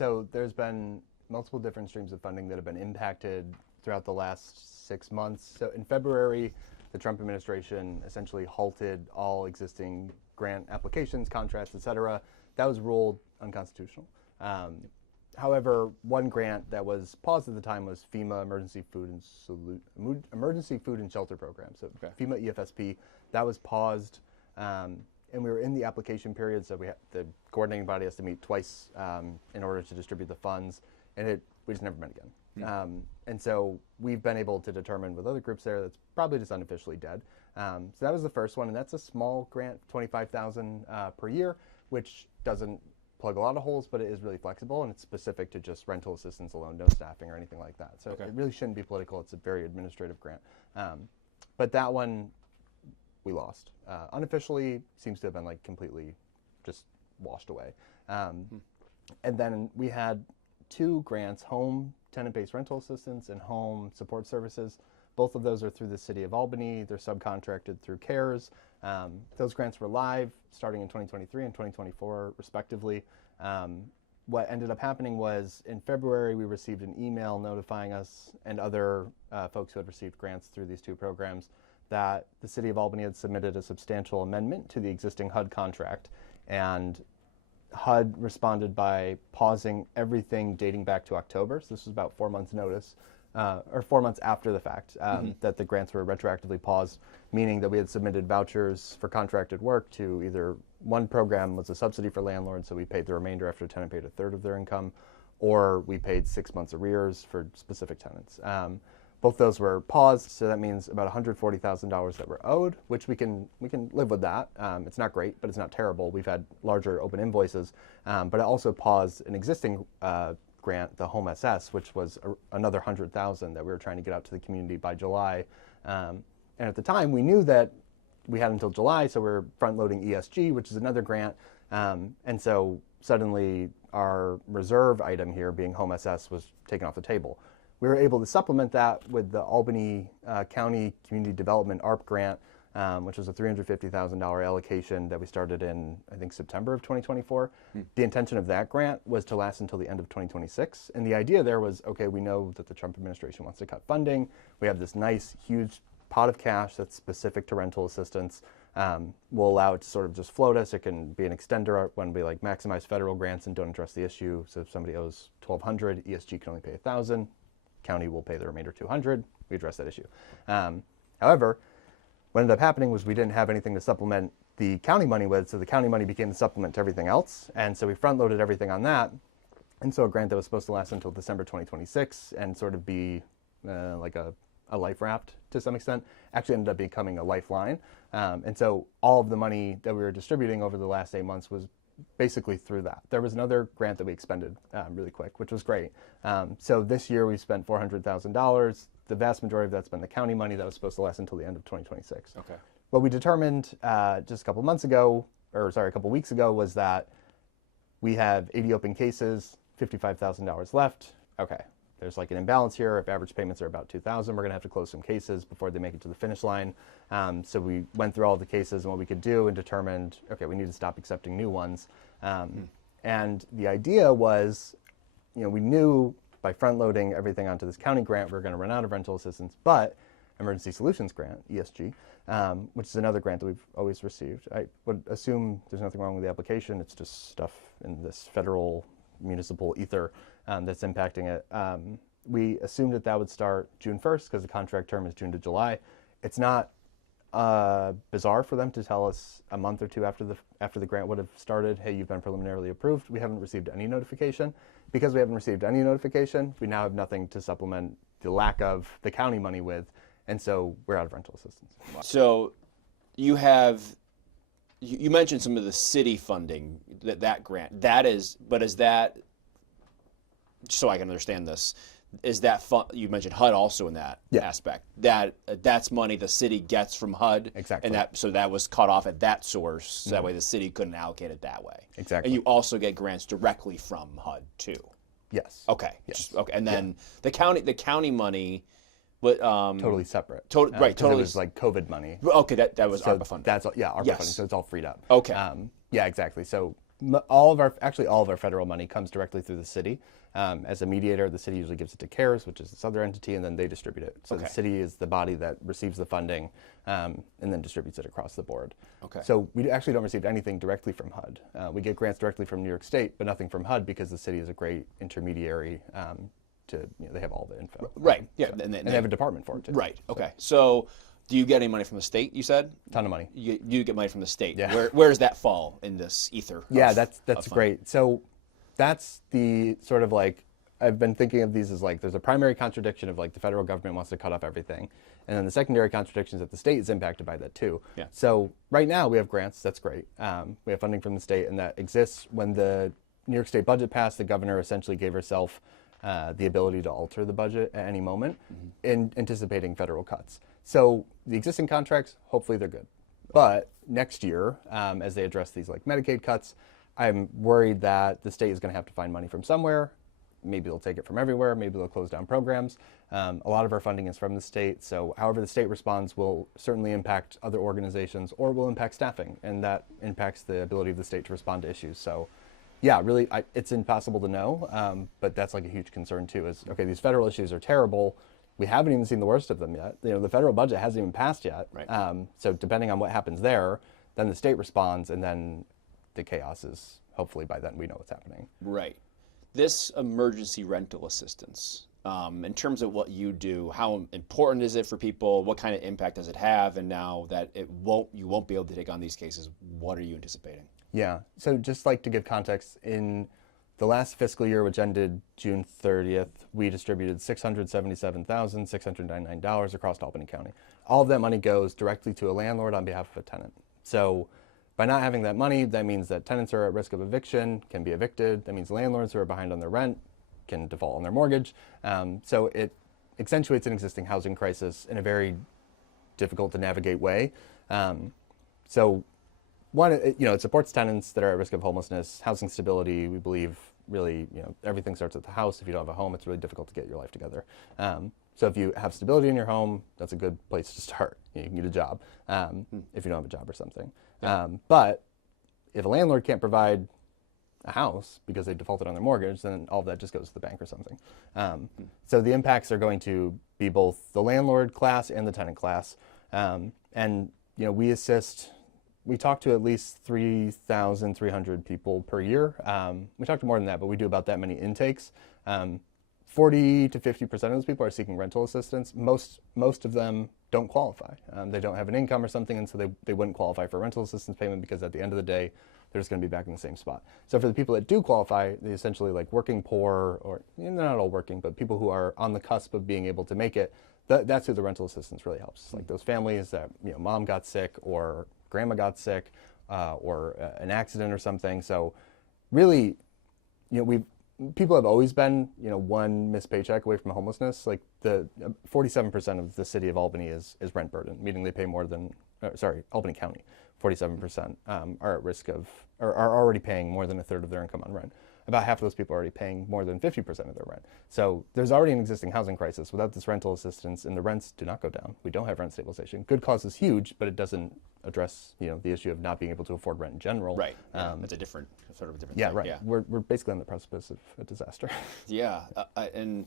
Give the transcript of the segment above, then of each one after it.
So there's been multiple different streams of funding that have been impacted throughout the last 6 months. So in February, the Trump administration essentially halted all existing grant applications, contracts, et cetera. That was ruled unconstitutional. However, one grant that was paused at the time was FEMA Emergency Food and Shelter Program. So FEMA EFSP, that was paused, and we were in the application period. So the coordinating body has to meet twice in order to distribute the funds, and we just never met again. And so we've been able to determine with other groups there that's probably just unofficially dead. So that was the first one, and that's a small grant, $25,000 per year, which doesn't plug a lot of holes, but it is really flexible, and it's specific to just rental assistance alone, no staffing or anything like that. So it really shouldn't be political. It's a very administrative grant. But that one we lost. Unofficially seems to have been like completely just washed away. And then we had two grants, home tenant-based rental assistance and home support services. Both of those are through the city of Albany. They're subcontracted through CARES. Those grants were live starting in 2023 and 2024, respectively. What ended up happening was in February, we received an email notifying us and other folks who had received grants through these two programs that the city of Albany had submitted a substantial amendment to the existing HUD contract. And HUD responded by pausing everything dating back to October. So this was about 4 months notice, or 4 months after the fact, that the grants were retroactively paused, meaning that we had submitted vouchers for contracted work to either one program was a subsidy for landlords, so we paid the remainder after a tenant paid a third of their income, or we paid 6 months arrears for specific tenants. Both those were paused, so that means about $140,000 that were owed, which we can live with that. It's not great, but it's not terrible. We've had larger open invoices, but it also paused an existing grant, the Home SS, which was another $100,000 that we were trying to get out to the community by July. And at the time, we knew that we had until July, so we're front-loading ESG, which is another grant. And so suddenly our reserve item here, being Home SS, was taken off the table. We were able to supplement that with the Albany County Community Development ARP grant, which was a $350,000 allocation that we started in, I think, September of 2024. The intention of that grant was to last until the end of 2026. And the idea there was, okay, we know that the Trump administration wants to cut funding. We have this nice, huge pot of cash that's specific to rental assistance. We'll allow it to sort of just float us. It can be an extender when we like maximize federal grants and don't address the issue. So if somebody owes $1,200, ESG can only pay $1,000. County will pay the remainder $200. We address that issue. However, what ended up happening was we didn't have anything to supplement the county money with, so the county money became the supplement to everything else, and so we front-loaded everything on that. And so a grant that was supposed to last until December 2026 and sort of be like a life raft to some extent actually ended up becoming a lifeline. And so all of the money that we were distributing over the last 8 months was basically through that. There was another grant that we expended really quick, which was great. So this year we spent $400,000. The vast majority of that's been the county money that was supposed to last until the end of 2026. Okay. What we determined just a couple weeks ago, was that we have 80 open cases, $55,000 left. Okay, there's like an imbalance here. If average payments are about $2,000, we're gonna have to close some cases before they make it to the finish line. So we went through all the cases and what we could do and determined, okay, we need to stop accepting new ones. And the idea was, we knew by front-loading everything onto this county grant, we're gonna run out of rental assistance, but Emergency Solutions Grant, ESG, which is another grant that we've always received. I would assume there's nothing wrong with the application. It's just stuff in this federal municipal ether that's impacting it. We assumed that would start June 1st because the contract term is June to July. It's not bizarre for them to tell us a month or two after the grant would have started, hey, you've been preliminarily approved. We haven't received any notification. Because we haven't received any notification, we now have nothing to supplement the lack of the county money with, and so we're out of rental assistance. So you mentioned some of the city funding, that grant. That is, but is that, so I can understand this, is that you mentioned HUD also in that aspect? That's money the city gets from HUD. Exactly. And so that was cut off at that source, so that way the city couldn't allocate it that way. Exactly. And you also get grants directly from HUD too. Yes. Okay. Yes. Okay. And then the county money, but totally separate. Right. Totally. It was like COVID money. Okay. That was ARPA funding. That's ARPA funding. So it's all freed up. Okay. Yeah, exactly. So all of our federal money comes directly through the city. As a mediator, the city usually gives it to CARES, which is this other entity, and then they distribute it. So the city is the body that receives the funding and then distributes it across the board. Okay. So we actually don't receive anything directly from HUD. We get grants directly from New York State, but nothing from HUD because the city is a great intermediary. They have all the info. Right. Yeah. So, and they have a department for it too. Right. Okay. So do you get any money from the state? You said ton of money. You get money from the state. Yeah. Where does that fall in this ether? Yeah, that's great. So that's the sort of like, I've been thinking of these as like, there's a primary contradiction of like the federal government wants to cut off everything. And then the secondary contradiction is that the state is impacted by that too. Yeah. So right now we have grants, that's great. We have funding from the state, and that exists. When the New York State budget passed, the governor essentially gave herself the ability to alter the budget at any moment in anticipating federal cuts. So the existing contracts, hopefully they're good. But next year, as they address these like Medicaid cuts, I'm worried that the state is going to have to find money from somewhere. Maybe they'll take it from everywhere. Maybe they'll close down programs. A lot of our funding is from the state. So however the state responds will certainly impact other organizations or will impact staffing. And that impacts the ability of the state to respond to issues. So yeah, really, it's impossible to know. But that's like a huge concern too is, okay, these federal issues are terrible. We haven't even seen the worst of them yet. The federal budget hasn't even passed yet. Right. So depending on what happens there, then the state responds, and then the chaos is, hopefully by then we know what's happening. Right. This emergency rental assistance, in terms of what you do, how important is it for people? What kind of impact does it have? And now that you won't be able to take on these cases, what are you anticipating? Yeah. So just like to give context, in the last fiscal year, which ended June 30th, we distributed $677,699 across Albany County. All of that money goes directly to a landlord on behalf of a tenant. So by not having that money, that means that tenants are at risk of eviction, can be evicted. That means landlords who are behind on their rent can default on their mortgage. So it accentuates an existing housing crisis in a very difficult to navigate way. So one, it supports tenants that are at risk of homelessness, housing stability. We believe really, everything starts at the house. If you don't have a home, it's really difficult to get your life together. So if you have stability in your home, that's a good place to start. You can get a job if you don't have a job or something. But if a landlord can't provide a house because they defaulted on their mortgage, then all of that just goes to the bank or something. So the impacts are going to be both the landlord class and the tenant class. And we talk to at least 3,300 people per year. We talk to more than that, but we do about that many intakes. 40 to 50% of those people are seeking rental assistance. Most of them don't qualify. They don't have an income or something, and so they wouldn't qualify for rental assistance payment because at the end of the day, they're just going to be back in the same spot. So for the people that do qualify, they essentially like working poor, or they're not all working, but people who are on the cusp of being able to make it, that's who the rental assistance really helps. Like those families that, mom got sick or grandma got sick or an accident or something. So really, people have always been, one missed paycheck away from homelessness. Like the 47% of the city of Albany is rent burden, meaning they pay more than, Albany County, 47% are at risk of, or are already paying more than a third of their income on rent. About half of those people are already paying more than 50% of their rent. So there's already an existing housing crisis. Without this rental assistance, and the rents do not go down. We don't have rent stabilization. Good cause is huge, but it doesn't address, the issue of not being able to afford rent in general. Right. It's a different thing. Yeah, right. Yeah. We're basically on the precipice of a disaster. Yeah, and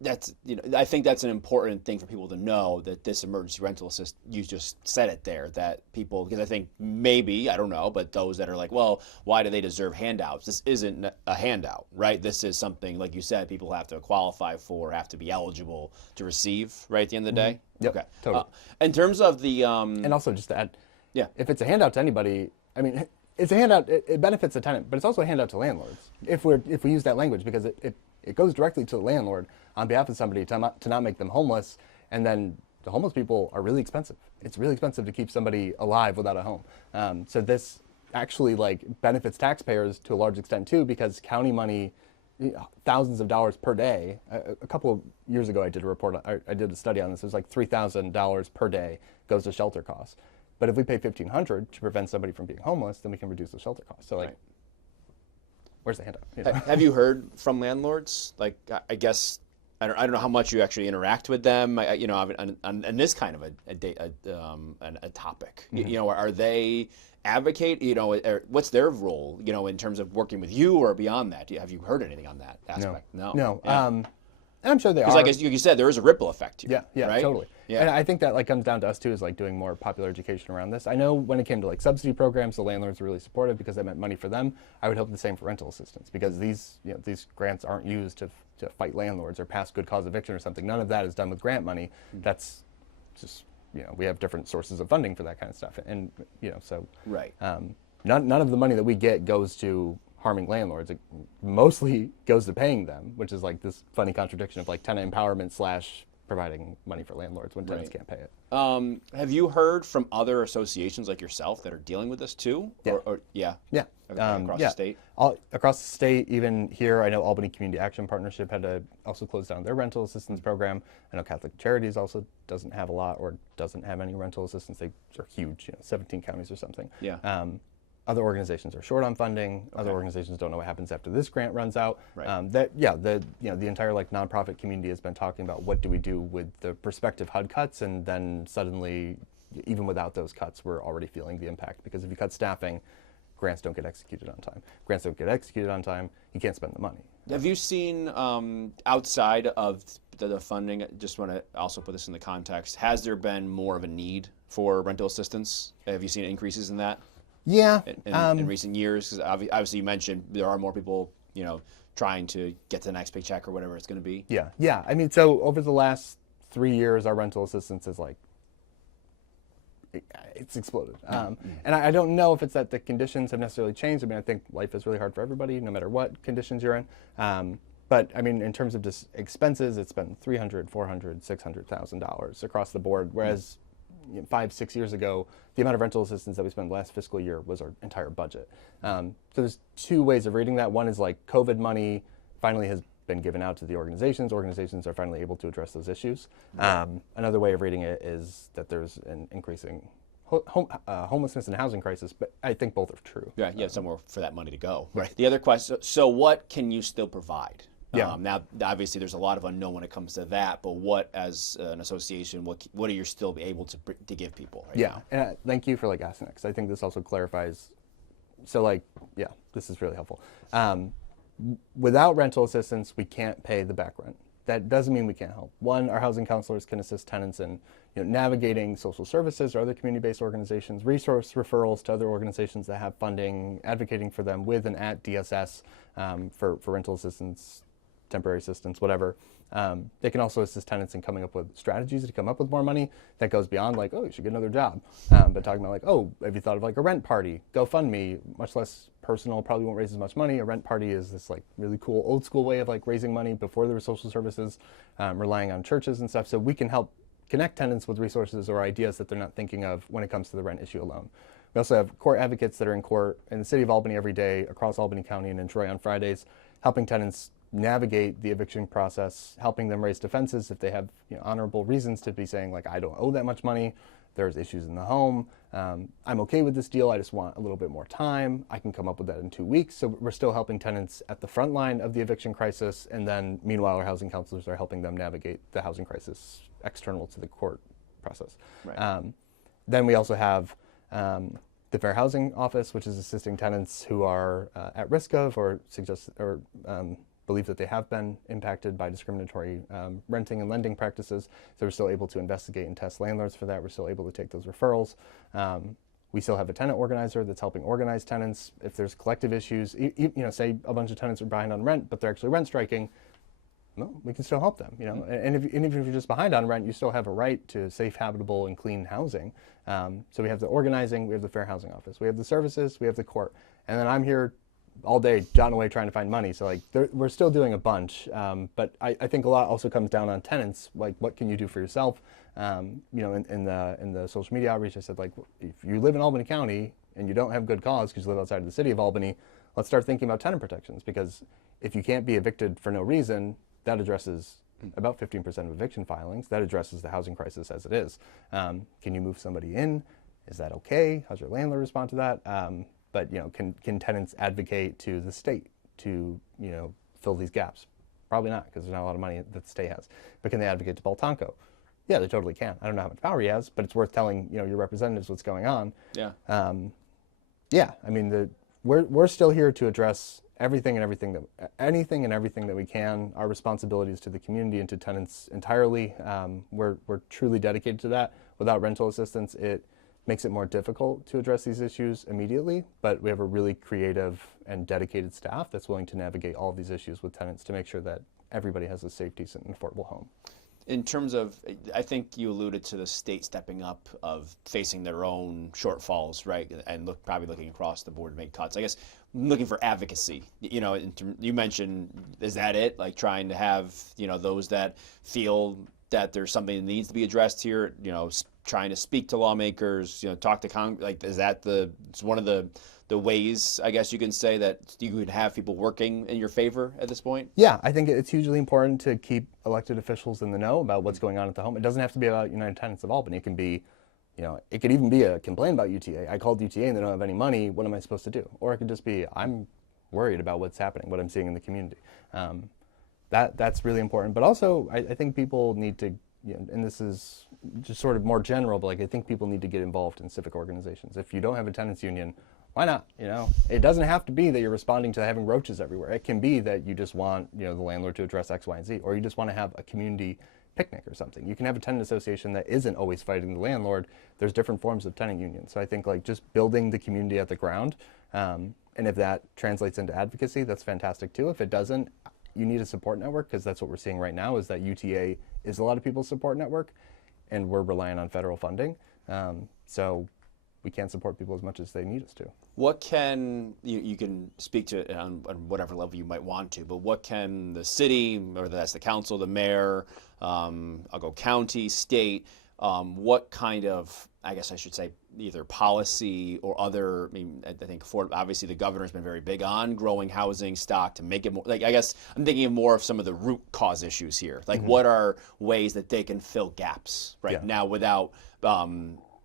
that's I think that's an important thing for people to know, that this emergency rental assist, you just said it there, that people, because I think maybe, I don't know, but those that are like, well, why do they deserve handouts? This isn't a handout, right? This is something, like you said, people have to qualify for, have to be eligible to receive, right, at the end of the day? Yep, okay. Totally. In terms of the and also just to add, yeah, if it's a handout to anybody, I mean, it's a handout, it benefits the tenant, but it's also a handout to landlords if we use that language, because it goes directly to the landlord on behalf of somebody to not make them homeless. And then the homeless people are really expensive. It's really expensive to keep somebody alive without a home. So this actually benefits taxpayers to a large extent too, because county money, thousands of dollars per day. A couple of years ago, I did a study on this. It was like $3,000 per day goes to shelter costs. But if we pay $1,500 to prevent somebody from being homeless, then we can reduce the shelter costs. So right. Where's the handout? Have you heard from landlords? Like, I guess, I don't know how much you actually interact with them. On this kind of a topic. Mm-hmm. Are they advocate? Or what's their role? In terms of working with you or beyond that? Have you heard anything on that aspect? No. Yeah. And I'm sure they are. Because, like you said, there is a ripple effect here. Yeah, right? Totally. Yeah. And I think that like comes down to us too, is like doing more popular education around this. I know when it came to like subsidy programs, the landlords were really supportive because that meant money for them. I would hope the same for rental assistance, because these grants aren't used to fight landlords or pass good cause eviction or something. None of that is done with grant money. That's just we have different sources of funding for that kind of stuff, and so right. None of the money that we get goes to harming landlords. It mostly goes to paying them, which is like this funny contradiction of like tenant empowerment / providing money for landlords when tenants can't pay it. Have you heard from other associations like yourself that are dealing with this too? Yeah. Yeah. Across the state? Across the state, even here, I know Albany Community Action Partnership had to also close down their rental assistance program. I know Catholic Charities also doesn't have a lot or doesn't have any rental assistance. They are huge, 17 counties or something. Yeah. Other organizations are short on funding. Okay. Other organizations don't know what happens after this grant runs out. Right. The entire like nonprofit community has been talking about what do we do with the prospective HUD cuts, and then suddenly, even without those cuts, we're already feeling the impact, because if you cut staffing, grants don't get executed on time. Grants don't get executed on time, you can't spend the money. Have you seen outside of the funding? Just want to also put this in the context. Has there been more of a need for rental assistance? Have you seen increases in that? Yeah. In recent years, because obviously you mentioned there are more people, trying to get to the next paycheck or whatever it's going to be. Yeah. I mean, so over the last 3 years, our rental assistance is like, it's exploded. And I don't know if it's that the conditions have necessarily changed. I mean, I think life is really hard for everybody, no matter what conditions you're in. But I mean, in terms of just expenses, it's been $300,000, $400,000, $600,000 across the board, whereas 5-6 years ago, the amount of rental assistance that we spent last fiscal year was our entire budget. So there's two ways of reading that. One is like COVID money finally has been given out to the organizations. Organizations are finally able to address those issues. Another way of reading it is that there's an increasing homelessness and housing crisis, but I think both are true. Yeah, you have somewhere for that money to go. Right. The other question, so what can you still provide? Yeah. Now, obviously, there's a lot of unknown when it comes to that, but what, as an association, what are you still able to give people right now? And thank you for like asking that, because I think this also clarifies. So this is really helpful. Without rental assistance, we can't pay the back rent. That doesn't mean we can't help. One, our housing counselors can assist tenants in navigating social services or other community-based organizations, resource referrals to other organizations that have funding, advocating for them with and at DSS for rental assistance, temporary assistance, whatever. They can also assist tenants in coming up with strategies to come up with more money that goes beyond like, oh, you should get another job. But talking about like, oh, have you thought of like a rent party? GoFundMe, much less personal, probably won't raise as much money. A rent party is this like really cool old school way of like raising money before there were social services, relying on churches and stuff. So we can help connect tenants with resources or ideas that they're not thinking of when it comes to the rent issue alone. We also have court advocates that are in court in the city of Albany every day, across Albany County and in Troy on Fridays, helping tenants navigate the eviction process, helping them raise defenses if they have honorable reasons to be saying like, I don't owe that much money, there's issues in the home, I'm okay with this deal, I just want a little bit more time, I can come up with that in 2 weeks. So we're still helping tenants at the front line of the eviction crisis, and then meanwhile our housing counselors are helping them navigate the housing crisis external to the court process. Right. Then we also have the Fair Housing Office, which is assisting tenants who are at risk of or believe that they have been impacted by discriminatory renting and lending practices. So we're still able to investigate and test landlords for that. We're still able to take those referrals. We still have a tenant organizer that's helping organize tenants. If there's collective issues, say a bunch of tenants are behind on rent, but they're actually rent striking, well, we can still help them. And even if you're just behind on rent, you still have a right to safe, habitable, and clean housing. So we have the organizing, we have the Fair Housing Office, we have the services, we have the court, and then I'm here all day jotting away trying to find money. So like we're still doing a bunch, but I think a lot also comes down on tenants. Like, what can you do for yourself? In the social media outreach, I said like, if you live in Albany County and you don't have good cause because you live outside of the city of Albany, let's start thinking about tenant protections, because if you can't be evicted for no reason, that addresses about 15% of eviction filings. That addresses the housing crisis as it is. Can you move somebody in? Is that okay? How's your landlord respond to that? But can tenants advocate to the state to fill these gaps? Probably not, because there's not a lot of money that the state has. But can they advocate to Baltanco? Yeah, they totally can. I don't know how much power he has, but it's worth telling your representatives what's going on. Yeah. Yeah, I mean, we're still here to address anything and everything that we can. Our responsibilities to the community and to tenants entirely. We're truly dedicated to that. Without rental assistance, it makes it more difficult to address these issues immediately, but we have a really creative and dedicated staff that's willing to navigate all of these issues with tenants to make sure that everybody has a safe, decent, and affordable home. In terms of, I think you alluded to the state stepping up of facing their own shortfalls, right? And probably looking across the board to make cuts. I guess I'm looking for advocacy. You mentioned, is that it? Like trying to have, those that feel that there's something that needs to be addressed here, trying to speak to lawmakers, talk to Congress. Like, is that it's one of the ways, I guess you can say, that you could have people working in your favor at this point? Yeah, I think it's hugely important to keep elected officials in the know about what's going on at the home. It doesn't have to be about United Tenants of Albany. It can be, it could even be a complaint about UTA. I called UTA and they don't have any money. What am I supposed to do? Or it could just be, I'm worried about what's happening, what I'm seeing in the community. That's really important. But also, I think people need to, and this is just sort of more general, but I think people need to get involved in civic organizations. If you don't have a tenants union, why not? It doesn't have to be that you're responding to having roaches everywhere. It can be that you just want, the landlord to address X, Y, and Z, or you just want to have a community picnic or something. You can have a tenant association that isn't always fighting the landlord. There's different forms of tenant unions. So I think just building the community at the ground, and if that translates into advocacy, that's fantastic too. If it doesn't, you need a support network, because that's what we're seeing right now is that UTA is a lot of people's support network, and we're relying on federal funding. So we can't support people as much as they need us to. What can, you can speak to it on whatever level you might want to, but what can the city, or that's the council, the mayor, I'll go county, state, what kind of, I guess I should say, either policy or other, I think obviously the governor's been very big on growing housing stock to make it more, I guess I'm thinking of more of some of the root cause issues here. What are ways that they can fill gaps now without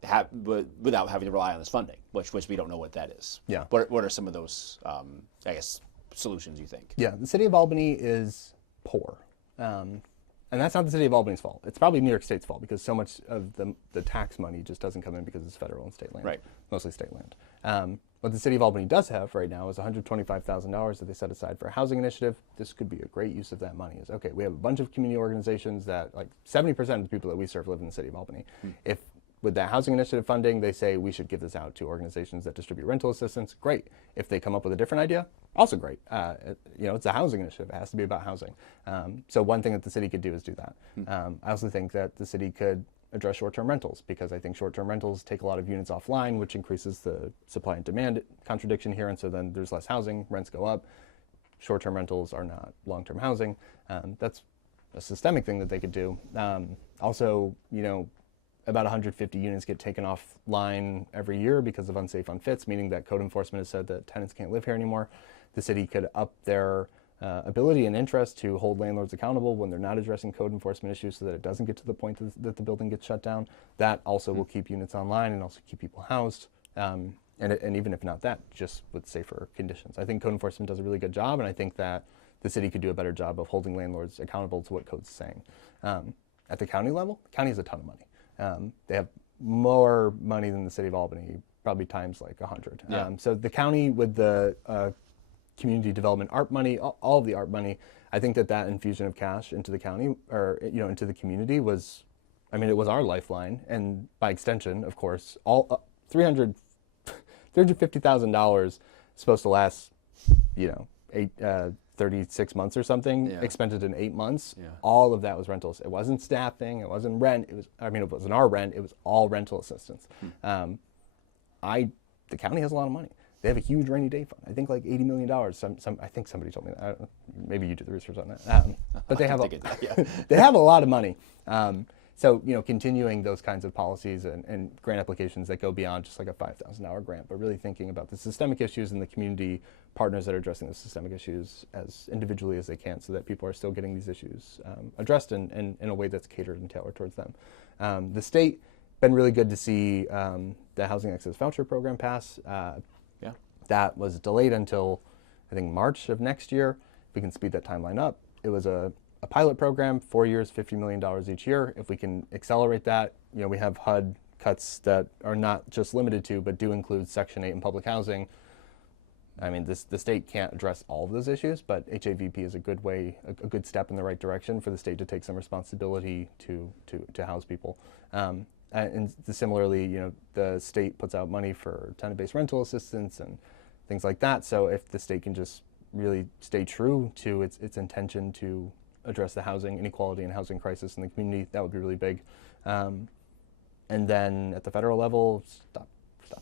having to rely on this funding, which we don't know what that is. Yeah. What are some of those, I guess, solutions you think? Yeah, the city of Albany is poor. And that's not the city of Albany's fault. It's probably New York State's fault, because so much of the tax money just doesn't come in because it's federal and state land. Right. Mostly state land. What the city of Albany does have right now is $125,000 that they set aside for a housing initiative. This could be a great use of that money. Okay, we have a bunch of community organizations that 70% of the people that we serve live in the city of Albany. If with that housing initiative funding, they say we should give this out to organizations that distribute rental assistance. Great. If they come up with a different idea, also great. It's a housing initiative. It has to be about housing. So one thing that the city could do is do that. I also think that the city could address short-term rentals, because I think short-term rentals take a lot of units offline, which increases the supply and demand contradiction here. And so then there's less housing, rents go up. Short-term rentals are not long-term housing. That's a systemic thing that they could do. Also, about 150 units get taken offline every year because of unsafe unfits, meaning that code enforcement has said that tenants can't live here anymore. The city could up their ability and interest to hold landlords accountable when they're not addressing code enforcement issues, so that it doesn't get to the point that the building gets shut down. That also will keep units online and also keep people housed. And even if not that, just with safer conditions. I think code enforcement does a really good job, and I think that the city could do a better job of holding landlords accountable to what code's saying. At the county level, the county has a ton of money. They have more money than the city of Albany, probably times 100. Yeah. So the county, with the community development ARP money, all of the ARP money, I think that infusion of cash into the county, or into the community was, it was our lifeline, and by extension, of course, all $350,000 supposed to last, 36 months or something, expended in 8 months. Yeah. All of that was rentals. It wasn't staffing, it wasn't rent, it wasn't our rent, it was all rental assistance. The county has a lot of money. They have a huge rainy day fund. I think $80 million. I think somebody told me that. I don't know, maybe you do the research on that. But they have they have a lot of money. So, continuing those kinds of policies and grant applications that go beyond just a $5,000 grant, but really thinking about the systemic issues and the community partners that are addressing the systemic issues as individually as they can, so that people are still getting these issues addressed in a way that's catered and tailored towards them. The state, been really good to see the Housing Access Voucher Program pass. That was delayed until, I think, March of next year. If we can speed that timeline up. It was a pilot program, 4 years, $50 million each year. If we can accelerate that, we have HUD cuts that are not just limited to, but do include Section 8 and public housing. I mean, the state can't address all of those issues, but HAVP is a good way, a good step in the right direction for the state to take some responsibility to house people. And similarly, you know, the state puts out money for tenant-based rental assistance and things like that. So if the state can just really stay true to its intention to address the housing inequality and housing crisis in the community, that would be really big. And then at the federal level, stop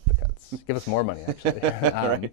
the cuts. Give us more money, actually. Right.